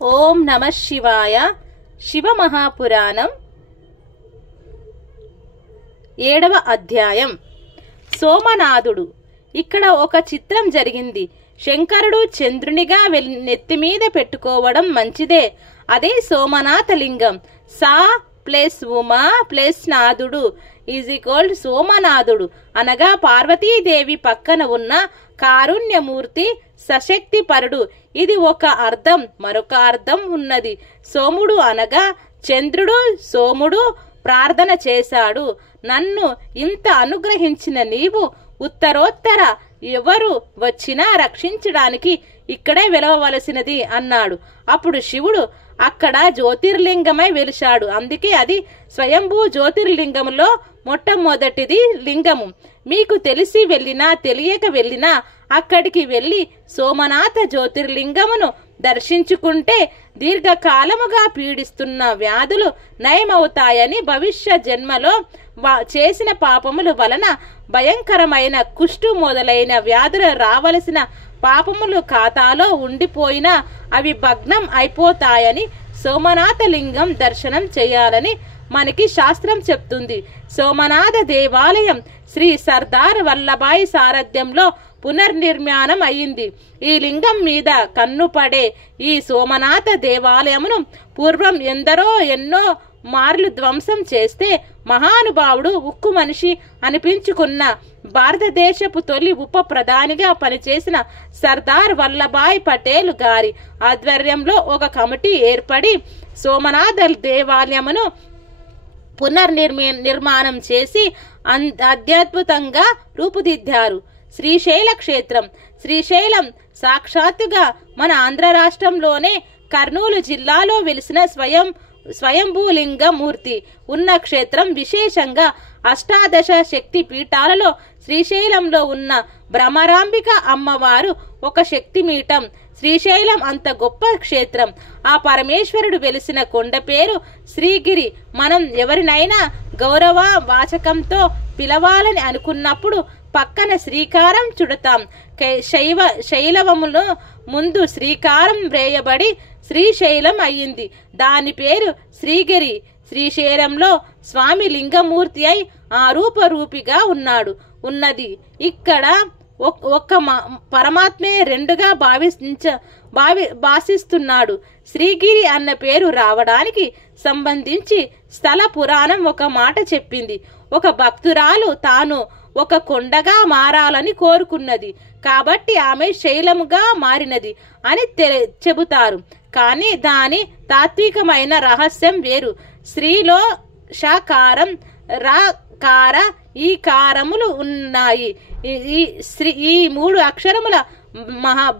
ఓం నమః శివాయ. శివమహాపురాణం 7వ అధ్యాయం. సోమనాథుడు. ఇక్కడ ఒక చిత్రం జరిగింది. శంకరుడు చంద్రునిగా నెత్తిమీద పెట్టుకోవడం మంచిదే. అదే సోమనాథ లింగం. సా ప్లస్ ఉమా ప్లస్ నాథుడు = సోమనాథుడు అనగా పార్వతీదేవి పక్కన ఉన్న కారుణ్యమూర్తి, సశక్తి పరుడు. ఇది ఒక అర్థం. మరొక అర్థం ఉన్నది. సోముడు అనగా చంద్రుడు. సోముడు ప్రార్థన చేశాడు, నన్ను ఇంత అనుగ్రహించిన నీవు ఉత్తరోత్తర ఎవరు వచ్చినా రక్షించడానికి ఇక్కడే వెలవవలసినది అన్నాడు. అప్పుడు శివుడు అక్కడ జ్యోతిర్లింగమై వెలిశాడు. అందుకే అది స్వయంభూ జ్యోతిర్లింగములో మొట్టమొదటిది లింగము. మీకు తెలిసి వెళ్ళినా తెలియక వెళ్ళినా అక్కడికి వెళ్ళి సోమనాథ జ్యోతిర్లింగమును దర్శించుకుంటే దీర్ఘకాలముగా పీడిస్తున్న వ్యాధులు నయమవుతాయని, భవిష్య జన్మలో చేసిన పాపముల వలన భయంకరమైన కుష్టు మొదలైన వ్యాధులు రావలసిన పాపములు ఖాతాలో ఉండిపోయినా అవి భగ్నం అయిపోతాయని సోమనాథ లింగం దర్శనం చేయాలని మనకి శాస్త్రం చెప్తుంది. సోమనాథ దేవాలయం శ్రీ సర్దార్ వల్లభాయ్ సారథ్యంలో పునర్నిర్మాణం అయింది. ఈ లింగం మీద కన్నుపడే ఈ సోమనాథ దేవాలయమును పూర్వం ఎన్నో మార్లు ధ్వంసం చేస్తే మహానుభావుడు, ఉక్కు మనిషి అనిపించుకున్న భారతదేశపు తొలి ఉప ప్రధానిగా పనిచేసిన సర్దార్ వల్లభాయ్ పటేల్ గారి ఆధ్వర్యంలో ఒక కమిటీ ఏర్పడి సోమనాథ దేవాలయమును పునర్నిర్మాణం చేసి అత్యద్భుతంగా రూపుదిద్దారు. శ్రీశైల క్షేత్రం. శ్రీశైలం సాక్షాత్తుగా మన ఆంధ్ర రాష్ట్రంలోనే కర్నూలు జిల్లాలో వెలిసిన స్వయంభూలింగమూర్తి ఉన్న క్షేత్రం. విశేషంగా అష్టాదశ శక్తి పీఠాలలో శ్రీశైలంలో ఉన్న భ్రమరాంబిక అమ్మవారు ఒక శక్తిపీఠం. శ్రీశైలం అంత గొప్ప క్షేత్రం. ఆ పరమేశ్వరుడు వెలిసిన కొండ పేరు శ్రీగిరి. మనం ఎవరినైనా గౌరవ వాచకంతో పిలవాలని అనుకున్నప్పుడు పక్కన శ్రీకారం చుడతాం. శైలవములో ముందు శ్రీకారం వేయబడి శ్రీశైలం అయ్యింది. దాని పేరు శ్రీగిరి. శ్రీశైలంలో స్వామి లింగమూర్తి అయి ఆరూపరూపిగా ఉన్నది. ఇక్కడ ఒక్క పరమాత్మే రెండుగా భాషిస్తున్నాడు. శ్రీగిరి అన్న పేరు రావడానికి సంబంధించి స్థల పురాణం ఒక మాట చెప్పింది. ఒక భక్తురాలు తాను ఒక కొండగా మారాలని కోరుకున్నది కాబట్టి ఆమె శైలముగా మారినది అని చెబుతారు. కానీ దాని తాత్వికమైన రహస్యం వేరు. స్త్రీలో షకారం, రకార, ఈ కారములు ఉన్నాయి. ఈ 3 అక్షరముల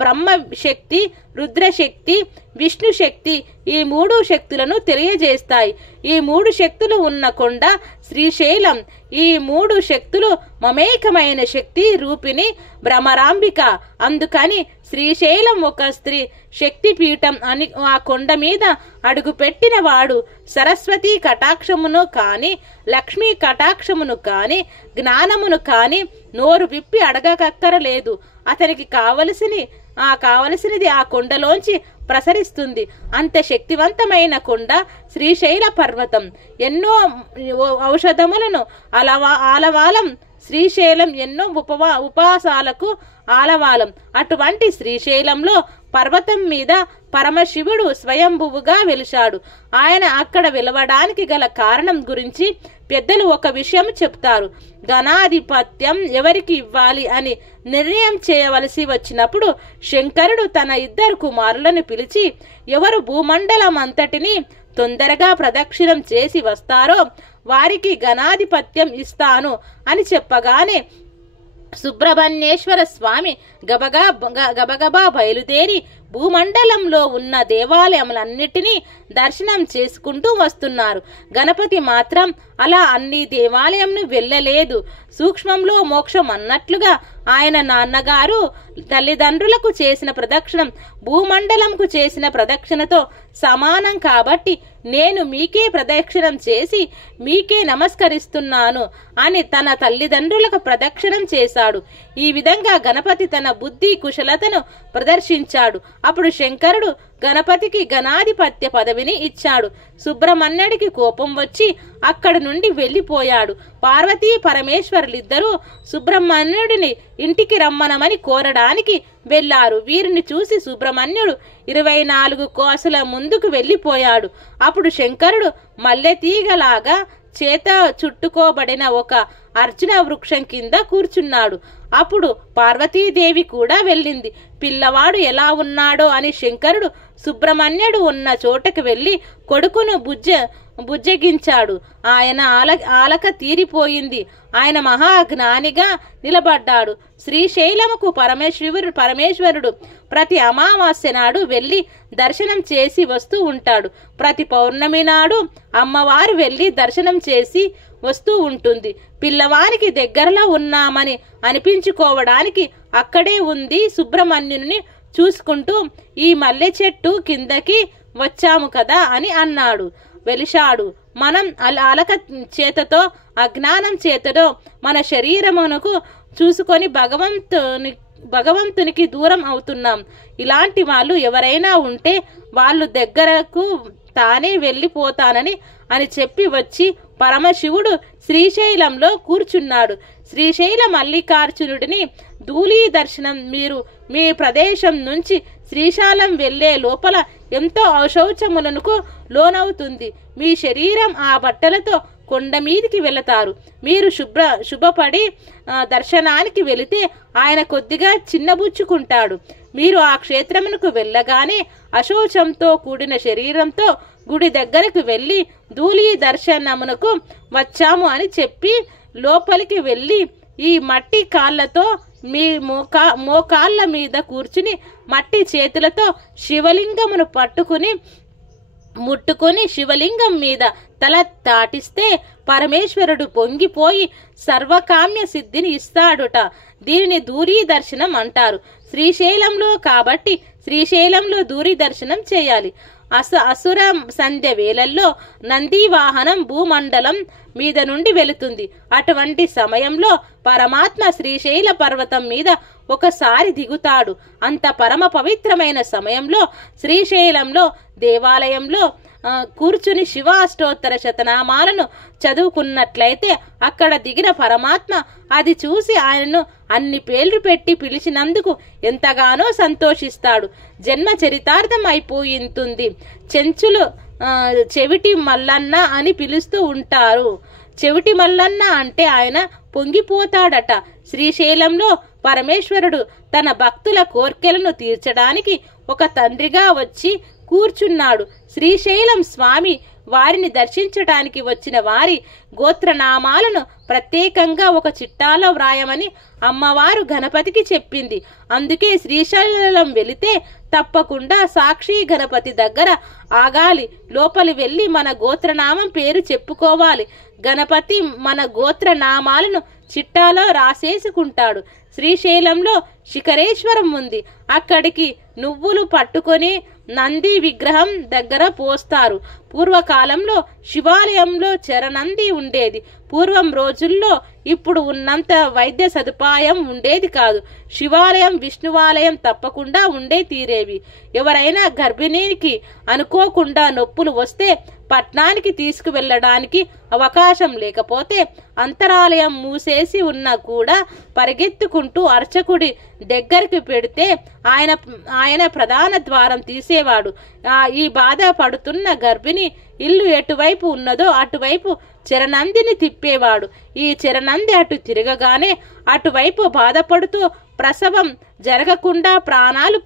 బ్రహ్మ శక్తి, రుద్రశక్తి, విష్ణు శక్తి ఈ 3 శక్తులను తెలియజేస్తాయి. ఈ 3 శక్తులు ఉన్న కొండ శ్రీశైలం. ఈ 3 శక్తులు మమేకమైన శక్తి రూపిణి భ్రమరాంబిక. అందుకని శ్రీశైలం ఒక స్త్రీ శక్తిపీఠం అని. ఆ కొండ మీద అడుగు పెట్టిన వాడు సరస్వతి కటాక్షమును కాని, లక్ష్మీ కటాక్షమును కాని, జ్ఞానమును కాని నోరు విప్పి అడగకక్కరలేదు. అతనికి కావలసినది ఆ కొండలోంచి ప్రసరిస్తుంది. అంత శక్తివంతమైన కొండ శ్రీశైల పర్వతం. ఎన్నో ఔషధములను ఆలవాలం. శ్రీశైలం ఎన్నో ఉపవాసాలకు ఆలవాలం. అటువంటి శ్రీశైలంలో పర్వతం మీద పరమశివుడు స్వయంభువుగా వెలిశాడు. ఆయన అక్కడ వెలవడానికి గల కారణం గురించి పెద్దలు ఒక విషయం చెప్తారు. గణాధిపత్యం ఎవరికి ఇవ్వాలి అని నిర్ణయం చేయవలసి వచ్చినప్పుడు శంకరుడు తన 2 కుమారులను పిలిచి, ఎవరు భూమండలం అంతటిని తొందరగా ప్రదక్షిణం చేసి వస్తారో వారికి గణాధిపత్యం ఇస్తాను అని చెప్పగానే సుబ్రహ్మణ్యేశ్వర స్వామి గబగబా బయలుదేరి భూమండలంలో ఉన్న దేవాలయములన్నిటినీ దర్శనం చేసుకుంటూ వస్తున్నారు. గణపతి మాత్రం అలా అన్ని దేవాలయంను వెళ్ళలేదు. సూక్ష్మంలో మోక్షం అన్నట్లుగా ఆయన నాన్నగారు తల్లిదండ్రులకు చేసిన ప్రదక్షిణం భూమండలంకు చేసిన ప్రదక్షిణతో సమానం కాబట్టి నేను మీకే ప్రదక్షిణం చేసి మీకే నమస్కరిస్తున్నాను అని తన తల్లిదండ్రులకు ప్రదక్షిణం చేశాడు. ఈ విధంగా గణపతి తన తన బుద్ధి కుశలతను ప్రదర్శించాడు. అప్పుడు శంకరుడు గణపతికి గణాధిపత్య పదవిని ఇచ్చాడు. సుబ్రహ్మణ్యుడికి కోపం వచ్చి అక్కడి నుండి వెళ్ళిపోయాడు. పార్వతీ పరమేశ్వరులిద్దరూ సుబ్రహ్మణ్యుడిని ఇంటికి రమ్మనమని కోరడానికి వెళ్లారు. వీరిని చూసి సుబ్రహ్మణ్యుడు 24 కోసల ముందుకు వెళ్ళిపోయాడు. అప్పుడు శంకరుడు మల్లెతీగలాగా చేత చుట్టుకోబడిన ఒక అర్జున వృక్షం కింద కూర్చున్నాడు. అప్పుడు పార్వతీదేవి కూడా వెళ్ళింది. పిల్లవాడు ఎలా ఉన్నాడో అని శంకరుడు సుబ్రహ్మణ్యుడు ఉన్న చోటకు వెళ్లి కొడుకును బుజ్జగించాడు. ఆయన ఆలక తీరిపోయింది. ఆయన మహాజ్ఞానిగా నిలబడ్డాడు. శ్రీశైలముకు పరమేశ్వరుడు ప్రతి అమావాస్య నాడు వెళ్లి దర్శనం చేసి వస్తూ ఉంటాడు. ప్రతి పౌర్ణమి నాడు అమ్మవారు వెళ్లి దర్శనం చేసి వస్తూ ఉంటుంది. పిల్లవానికి దగ్గరలో ఉన్నామని అనిపించుకోవడానికి అక్కడే ఉంది. సుబ్రహ్మణ్యుని చూసుకుంటూ ఈ మల్లె చెట్టు కిందకి వచ్చాము కదా అని అన్నాడు. వెలిశాడు. మనం అలక చేతతో అజ్ఞానం చేతతో మన శరీరమునకు చూసుకొని భగవంతునికి దూరం అవుతున్నాం. ఇలాంటి వాళ్ళు ఎవరైనా ఉంటే వాళ్ళు దగ్గరకు తానే వెళ్ళిపోతానని అని చెప్పి వచ్చి పరమశివుడు శ్రీశైలంలో కూర్చున్నాడు. శ్రీశైల మల్లికార్జునుడిని ధూళీ దర్శనం మీరు మీ ప్రదేశం నుంచి శ్రీశైలం వెళ్లే లోపల ఎంతో ఔషౌచములకు లోనవుతుంది. మీ శరీరం ఆ బట్టలతో కొండ మీదికి వెళతారు. మీరు శుభపడి దర్శనానికి వెళితే ఆయన కొద్దిగా చిన్నబుచ్చుకుంటాడు. మీరు ఆ క్షేత్రమునకు వెళ్ళగానే అశౌచంతో కూడిన శరీరంతో గుడి దగ్గరకు వెళ్లి ధూళీ దర్శనమునకు వచ్చాము అని చెప్పి లోపలికి వెళ్ళి ఈ మట్టి కాళ్ళతో మీ మోకాళ్ళ మీద కూర్చుని మట్టి చేతులతో శివలింగమును ముట్టుకుని శివలింగం మీద తల తాటిస్తే పరమేశ్వరుడు పొంగిపోయి సర్వకామ్య సిద్ధిని ఇస్తాడుట. దీనిని ధూళీ దర్శనం అంటారు. శ్రీశైలంలో కాబట్టి శ్రీశైలంలో ధూళీ దర్శనం చేయాలి. అసుర సంధ్య వేళల్లో నంది వాహనం భూమండలం మీద నుండి వెళుతుంది. అటువంటి సమయంలో పరమాత్మ శ్రీశైల పర్వతం మీద ఒకసారి దిగుతాడు. అంత పరమ పవిత్రమైన సమయంలో శ్రీశైలంలో దేవాలయంలో కూర్చుని శివాష్టోత్తర శతనామాలను చదువుకున్నట్లయితే అక్కడ దిగిన పరమాత్మ అది చూసి ఆయనను అన్ని పేర్లు పెట్టి పిలిచినందుకు ఎంతగానో సంతోషిస్తాడు. జన్మ చరితార్థం అయిపోయింటుంది. చెంచులు చెవిటి మల్లన్న అని పిలుస్తూ ఉంటారు. చెవిటి మల్లన్న అంటే ఆయన పొంగిపోతాడట. శ్రీశైలంలో పరమేశ్వరుడు తన భక్తుల కోర్కెలను తీర్చడానికి ఒక తండ్రిగా వచ్చి కూర్చున్నాడు. శ్రీశైలం స్వామి వారిని దర్శించడానికి వచ్చిన వారి గోత్రనామాలను ప్రత్యేకంగా ఒక చిట్టాలో వ్రాయమని అమ్మవారు గణపతికి చెప్పింది. అందుకే శ్రీశైలం వెళితే తప్పకుండా సాక్షి గణపతి దగ్గర ఆగాలి. లోపలి వెళ్లి మన గోత్రనామం పేరు చెప్పుకోవాలి. గణపతి మన గోత్రనామాలను చిట్టాలో రాసేసుకుంటాడు. శ్రీశైలంలో శిఖరేశ్వరం ఉంది. అక్కడికి నువ్వులు పట్టుకొని నంది విగ్రహం దగ్గర పోస్తారు. పూర్వకాలంలో శివాలయంలో చరనంది ఉండేది. పూర్వం రోజుల్లో ఇప్పుడు ఉన్నంత వైద్య సదుపాయం ఉండేది కాదు. శివాలయం విష్ణువాలయం తప్పకుండా ఉండే తీరేవి. ఎవరైనా గర్భిణీకి అనుకోకుండా నొప్పులు వస్తే పట్నానికి తీసుకువెళ్ళడానికి అవకాశం లేకపోతే అంతరాలయం మూసేసి ఉన్నా కూడా పరిగెత్తుకుంటూ అర్చకుడి దగ్గరికి పెడితే ఆయన ప్రధాన ద్వారం తీసేవాడు. ఈ బాధ పడుతున్న గర్భిణి ఇల్లు ఎటువైపు ఉన్నదో అటువైపు చరనందిని తిప్పేవాడు. ఈ చరనంది అటు తిరగగానే అటువైపు బాధపడుతూ ప్రసవం జరగకుండా ప్రాణాలు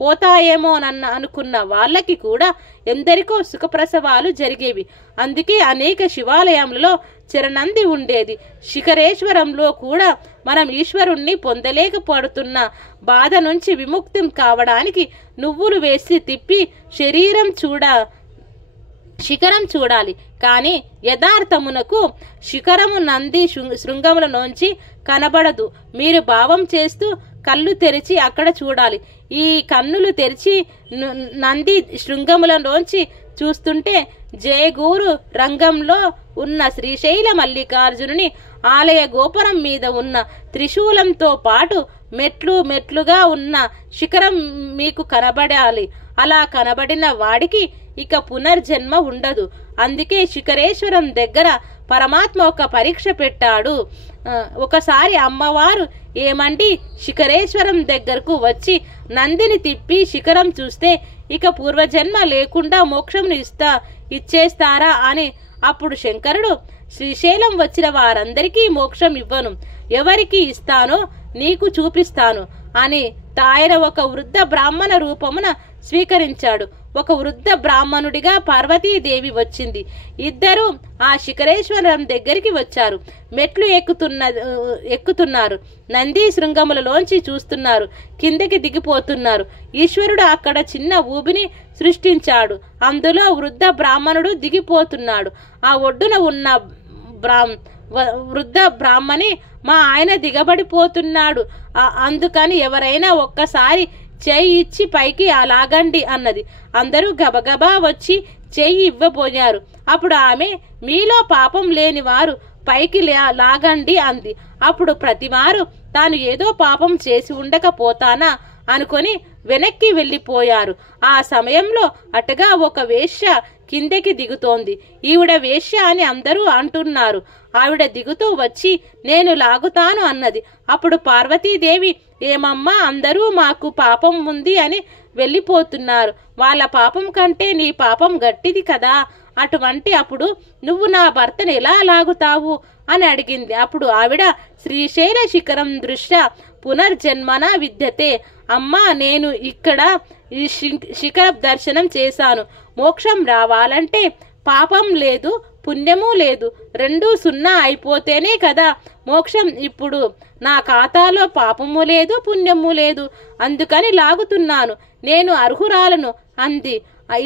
పోతాయేమోనన్న అనుకున్న వాళ్ళకి కూడా ఎందరికో సుఖప్రసవాలు జరిగేవి. అందుకే అనేక శివాలయంలో చరనంది ఉండేది. శిఖరేశ్వరంలో కూడా మనం ఈశ్వరుణ్ణి పొందలేకపోతున్న బాధ నుంచి విముక్తం కావడానికి నువ్వులు వేసి తిప్పి శిఖరం చూడాలి. కానీ యథార్థమునకు శిఖరము నంది శృంగములలోంచి కనబడదు. మీరు భావం చేస్తూ కళ్ళు తెరిచి అక్కడ చూడాలి. ఈ కన్నులు తెరిచి నంది శృంగములలోంచి చూస్తుంటే జయగూరు రంగంలో ఉన్న శ్రీశైల మల్లికార్జునుని ఆలయ గోపురం మీద ఉన్న త్రిశూలంతో పాటు మెట్లు మెట్లుగా ఉన్న శిఖరం మీకు కనబడాలి. అలా కనబడిన వాడికి ఇక పునర్జన్మ ఉండదు. అందుకే శిఖరేశ్వరం దగ్గర పరమాత్మ ఒక పరీక్ష పెట్టాడు. ఒకసారి అమ్మవారు ఏమండి శిఖరేశ్వరం దగ్గరకు వచ్చి నందిని తిప్పి శిఖరం చూస్తే ఇక పూర్వజన్మ లేకుండా మోక్షం ఇచ్చేస్తారా అని. అప్పుడు శంకరుడు, శ్రీశైలం వచ్చిన వారందరికీ మోక్షం ఇవ్వను, ఎవరికి ఇస్తానో నీకు చూపిస్తాను అని ఆయన ఒక వృద్ధ బ్రాహ్మణ రూపమున స్వీకరించాడు. ఒక వృద్ధ బ్రాహ్మణుడిగా పార్వతీదేవి వచ్చింది. ఇద్దరు ఆ శిఖరేశ్వరం దగ్గరికి వచ్చారు. మెట్లు ఎక్కుతున్నారు. నంది శృంగములలోంచి చూస్తున్నారు. కిందకి దిగిపోతున్నారు. ఈశ్వరుడు అక్కడ చిన్న ఊబిని సృష్టించాడు. అందులో వృద్ధ బ్రాహ్మణుడు దిగిపోతున్నాడు. ఆ ఒడ్డున ఉన్న వృద్ధ బ్రాహ్మణి, మా ఆయన దిగబడిపోతున్నాడు, అందుకని ఎవరైనా ఒక్కసారి చెయ్యి ఇచ్చి పైకి లాగండి అన్నది. అందరూ గబగబా వచ్చి చెయ్యి ఇవ్వబోయారు. అప్పుడు ఆమె, మీలో పాపం లేని వారు పైకి లాగండి అంది. అప్పుడు ప్రతివారు తాను ఏదో పాపం చేసి ఉండకపోతానా అనుకొని వెనక్కి వెళ్ళిపోయారు. ఆ సమయంలో అటుగా ఒక వేశ్య కిందకి దిగుతోంది. ఈవిడ వేశ్య అని అందరూ అంటున్నారు. ఆవిడ దిగుతూ వచ్చి నేను లాగుతాను అన్నది. అప్పుడు పార్వతీదేవి, ఏమమ్మా, అందరూ మాకు పాపం ఉంది అని వెళ్ళిపోతున్నారు. వాళ్ళ పాపం కంటే నీ పాపం గట్టిది కదా, అప్పుడు నువ్వు నా భర్తను ఎలా లాగుతావు అని అడిగింది. అప్పుడు ఆవిడ, శ్రీశైల శిఖరం దృష్ట్యా పునర్జన్మన విద్యతే. అమ్మా, నేను ఇక్కడ ఈ శిఖర దర్శనం చేశాను. మోక్షం రావాలంటే పాపం లేదు, పుణ్యము లేదు, 2 0 అయిపోతేనే కదా మోక్షం. ఇప్పుడు నా ఖాతాలో పాపము లేదు, పుణ్యము లేదు, అందుకని లాగుతున్నాను. నేను అర్హురాలను అంది.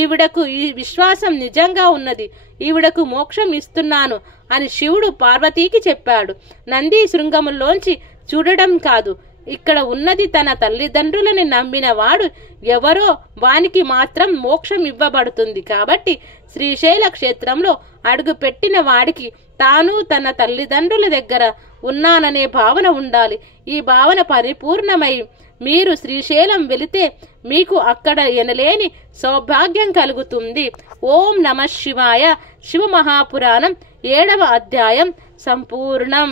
ఈవిడకు ఈ విశ్వాసం నిజంగా ఉన్నది. ఈవిడకు మోక్షం ఇస్తున్నాను అని శివుడు పార్వతీకి చెప్పాడు. నంది శృంగములోంచి చూడడం కాదు, ఇక్కడ ఉన్నది తన తల్లిదండ్రులని నమ్మిన వాడు ఎవరో వానికి మాత్రం మోక్షం ఇవ్వబడుతుంది. కాబట్టి శ్రీశైల క్షేత్రంలో అడుగు పెట్టిన వాడికి తాను తన తల్లిదండ్రుల దగ్గర ఉన్నాననే భావన ఉండాలి. ఈ భావన పరిపూర్ణమై మీరు శ్రీశైలం వెళితే మీకు అక్కడ ఎనలేని సౌభాగ్యం కలుగుతుంది. ఓం నమః శివాయ. శివ మహాపురాణం 7వ అధ్యాయం సంపూర్ణం.